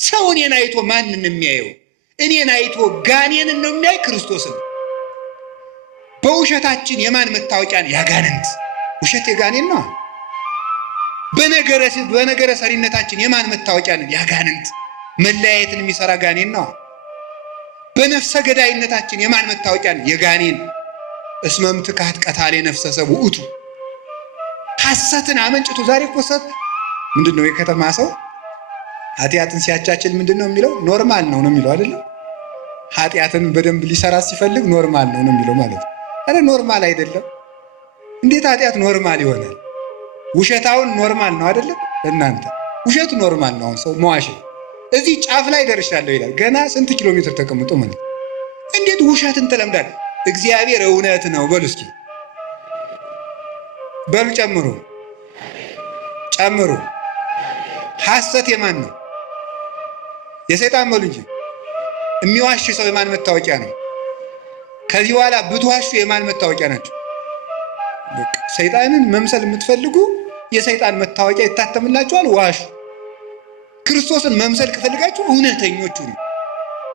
ሰው እኔን አይቶ ማንን የሚያየው? እኔን አይቶ ጋኔንን ነው የሚያይ ክርስቶስን። በውሸታችን የማን መታወቂያ ነው? ያጋንንት። ውሸት የጋኔን ነው። በነገረ ሰሪነታችን የማን መታወቂያ ነው? ያጋንንት። መለያየትን የሚሰራ ጋኔን ነው። በነፍሰ ገዳይነታችን የማን መታወቂያ ነው? የጋኔን። እስመም ትካት ቀታሌ ነፍሰ ሰብ ውእቱ። ሐሰትን አመንጭቱ። ዛሬ እኮ ሰት ምንድነው? የከተማ ሰው ኃጢአትን ሲያቻችል ምንድነው የሚለው? ኖርማል ነው የሚለው አይደለም? ኃጢአትን በደንብ ሊሰራ ሲፈልግ ኖርማል ነው የሚለው ማለት ነው። አረ ኖርማል አይደለም። እንዴት ኃጢአት ኖርማል ይሆናል? ውሸታውን ኖርማል ነው አይደለም? እናንተ ውሸት ኖርማል ነው። ሰው መዋሸ እዚህ ጫፍ ላይ ደርሻለሁ ይላል። ገና ስንት ኪሎ ሜትር ተቀምጦ ማለት እንዴት ውሸትን ተለምዳል? እግዚአብሔር እውነት ነው በሉ እስኪ በሉ ጨምሩ ጨምሩ። ሐሰት የማን ነው? የሰይጣን በሉ እንጂ። የሚዋሽ ሰው የማን መታወቂያ ነው? ከዚህ በኋላ ብትዋሹ የማን መታወቂያ ናቸው? ሰይጣንን መምሰል የምትፈልጉ የሰይጣን መታወቂያ ይታተምላችኋል። ዋሹ። ክርስቶስን መምሰል ከፈልጋችሁ እውነተኞቹ ነው።